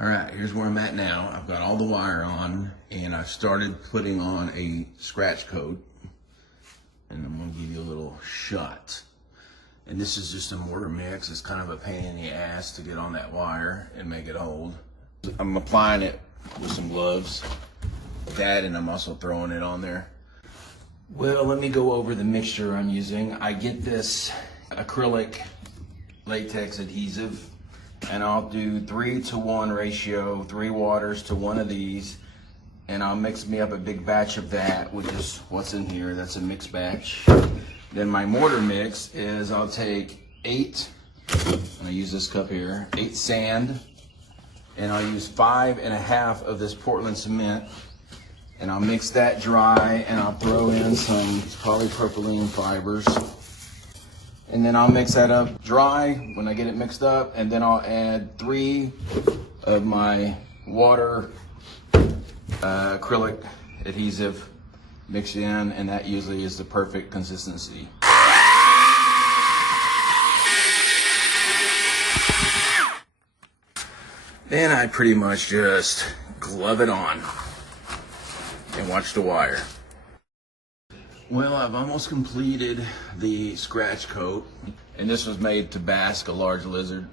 All right, here's where I'm at now. I've got all the wire on and I've started putting on a scratch coat, and I'm gonna give you a little shot. And this is just a mortar mix. It's kind of a pain in the ass to get on that wire and make it hold. I'm applying it with some gloves, that, and I'm also throwing it on there. Well, let me go over the mixture I'm using. I get this acrylic latex adhesive, and I'll do 3-to-1 ratio, 3 waters to 1 of these, and I'll mix me up a big batch of that, which is what's in here. That's a mixed batch. Then my mortar mix is I'll take 8, and I use this cup here, 8 sand, and I'll use 5.5 of this Portland cement, and I'll mix that dry, and I'll throw in some polypropylene fibers. And then I'll mix that up dry when I get it mixed up, and then I'll add 3 of my water acrylic adhesive mixed in, and that usually is the perfect consistency. Then I pretty much just glove it on and watch the wire. Well, I've almost completed the scratch coat, and this was made to bask a large lizard.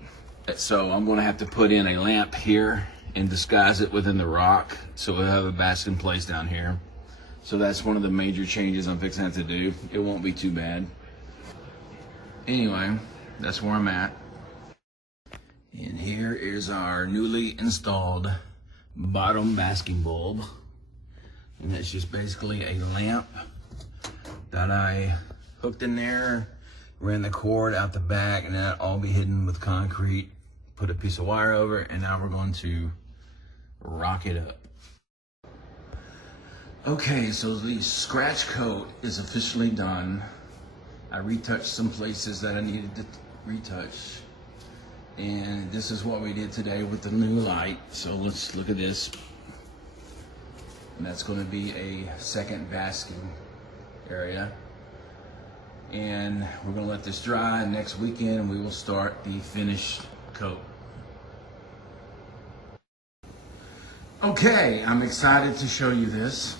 So I'm gonna have to put in a lamp here and disguise it within the rock, so we'll have a basking place down here. So that's one of the major changes I'm fixing to do. It won't be too bad. Anyway, that's where I'm at. And here is our newly installed bottom basking bulb. And that's just basically a lamp that I hooked in there, ran the cord out the back, and that'll all be hidden with concrete. Put a piece of wire over it, and now we're going to rock it up. Okay, so the scratch coat is officially done. I retouched some places that I needed to retouch. And this is what we did today with the new light. So let's look at this. And that's going to be a second basking area. And we're going to let this dry. Next weekend we will start the finished coat. Okay, I'm excited to show you this.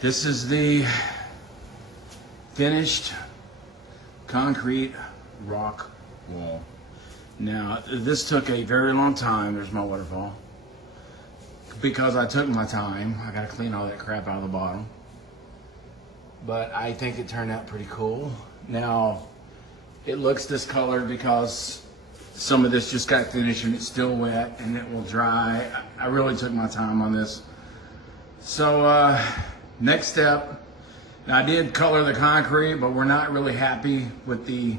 This is the finished concrete rock wall. Now, this took a very long time. There's my waterfall. Because I took my time. I gotta clean all that crap out of the bottom. But I think it turned out pretty cool. Now, it looks discolored because some of this just got finished and it's still wet and it will dry. I really took my time on this. So, next step, now I did color the concrete, but we're not really happy with the,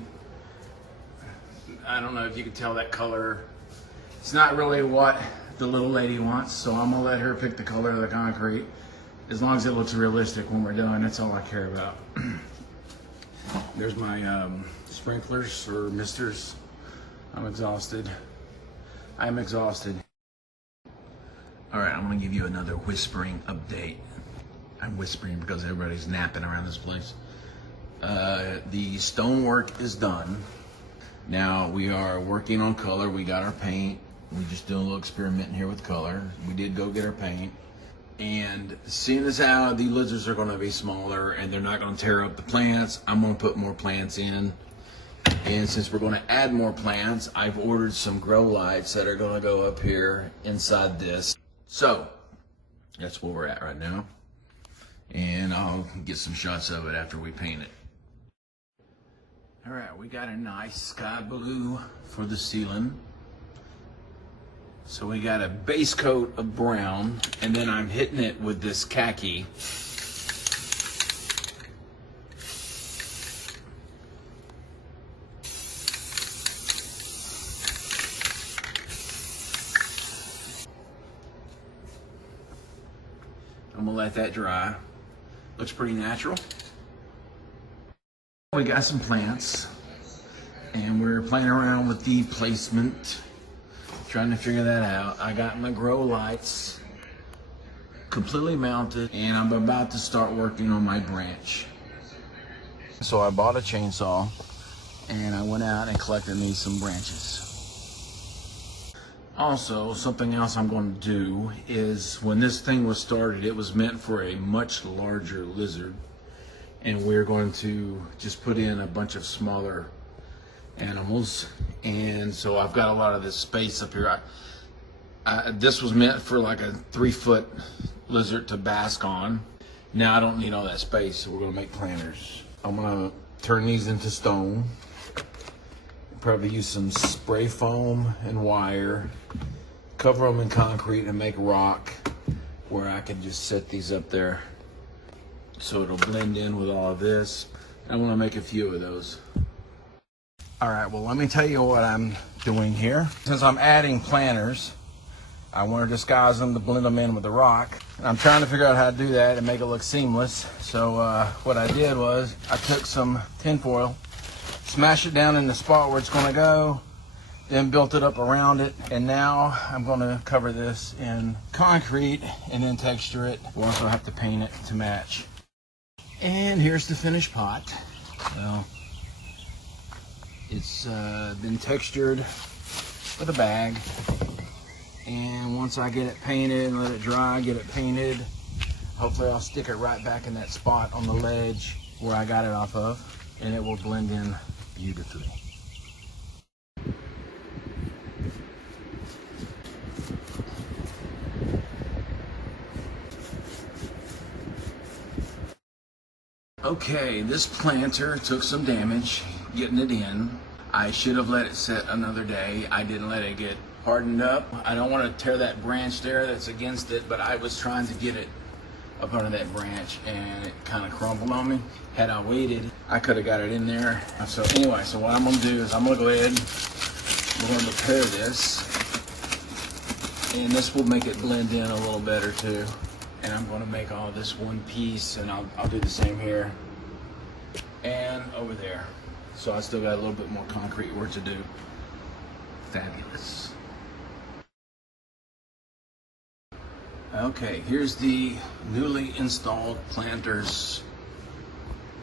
I don't know if you can tell that color. It's not really what the little lady wants, so I'm gonna let her pick the color of the concrete. As long as it looks realistic when we're done, that's all I care about. There's my sprinklers or misters. I'm exhausted. I'm exhausted. All right, I'm gonna give you another whispering update. I'm whispering because everybody's napping around this place. The stonework is done. Now we are working on color. We got our paint. We just doing a little experimenting here with color. We did go get our paint. And seeing as how the lizards are gonna be smaller and they're not gonna tear up the plants, I'm gonna put more plants in. And since we're gonna add more plants, I've ordered some grow lights that are gonna go up here inside this. So that's where we're at right now. And I'll get some shots of it after we paint it. All right, we got a nice sky blue for the ceiling. So we got a base coat of brown, and then I'm hitting it with this khaki. I'm gonna let that dry. Looks pretty natural. We got some plants, and we're playing around with the placement, trying to figure that out. I got my grow lights completely mounted, and I'm about to start working on my branch. So I bought a chainsaw, and I went out and collected me some branches. Also, something else I'm going to do is, when this thing was started, it was meant for a much larger lizard, and we're going to just put in a bunch of smaller animals. And so I've got a lot of this space up here. This was meant for like a 3-foot lizard to bask on. Now I don't need all that space, so we're going to make planters. I'm going to turn these into stone. Probably use some spray foam and wire, cover them in concrete, and make rock where I can just set these up there so it'll blend in with all of this. I want to make a few of those. All right, well, let me tell you what I'm doing here. Since I'm adding planters, I want to disguise them to blend them in with the rock. And I'm trying to figure out how to do that and make it look seamless. So what I did was I took some tinfoil, smashed it down in the spot where it's going to go, then built it up around it. And now I'm going to cover this in concrete and then texture it. We'll also have to paint it to match. And here's the finished pot. Well, it's been textured with a bag. And once I get it painted and let it dry, get it painted, hopefully I'll stick it right back in that spot on the ledge where I got it off of, and it will blend in beautifully. Okay, this planter took some damage getting it in. I should have let it sit another day. I didn't let it get hardened up. I don't want to tear that branch there that's against it, but I was trying to get it up under that branch and it kind of crumbled on me. Had I waited, I could have got it in there. So anyway, so what I'm going to do is I'm going to go ahead, we're going to repair this, and this will make it blend in a little better too. And I'm going to make all this one piece, and I'll do the same here and over there. So I still got a little bit more concrete work to do. Fabulous. Okay, here's the newly installed planters.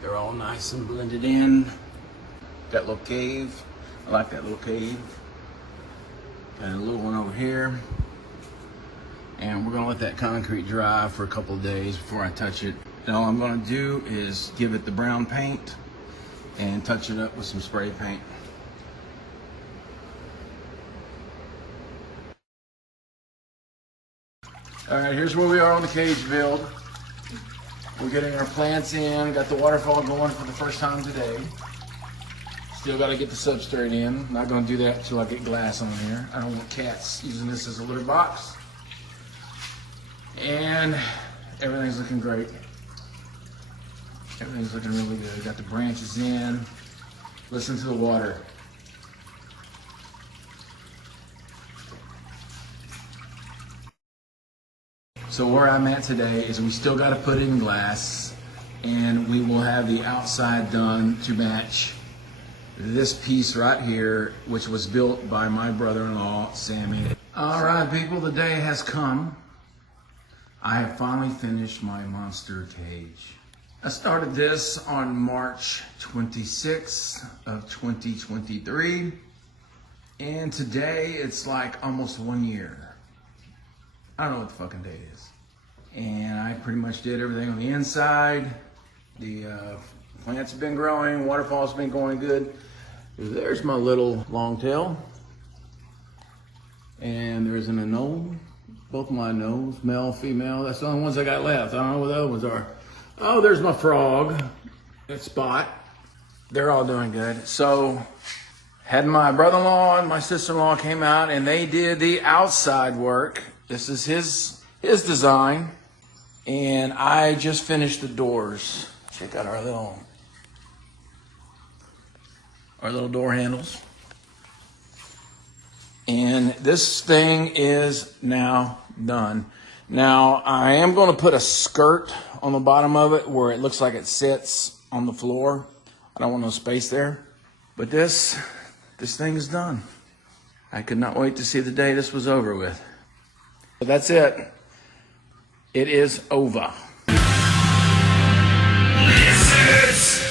They're all nice and blended in. That little cave, I like that little cave. Got a little one over here. And we're gonna let that concrete dry for a couple of days before I touch it. And all I'm gonna do is give it the brown paint and touch it up with some spray paint. All right, here's where we are on the cage build. We're getting our plants in, got the waterfall going for the first time today. Still gotta get the substrate in. Not gonna do that until I get glass on here. I don't want cats using this as a litter box. And everything's looking great. Everything's looking really good. Got the branches in. Listen to the water. So where I'm at today is we still got to put in glass, and we will have the outside done to match this piece right here, which was built by my brother-in-law, Sammy. All right, people, the day has come. I have finally finished my monster cage. I started this on March 26th of 2023, and today it's like almost 1 year. I don't know what the fucking date is. And I pretty much did everything on the inside. The plants have been growing, waterfall's been going good. There's my little longtail. And there's an anole. Both my anoles, male, female. That's the only ones I got left. I don't know what the other ones are. Oh, there's my frog. That Spot. They're all doing good. So, had my brother-in-law and my sister-in-law came out and they did the outside work. This is his design. And I just finished the doors. Check out our little door handles. And this thing is now done. Now, I am going to put a skirt on the bottom of it where it looks like it sits on the floor. I don't want no space there. But this thing is done. I could not wait to see the day this was over with. But that's it. It is over. Lizards.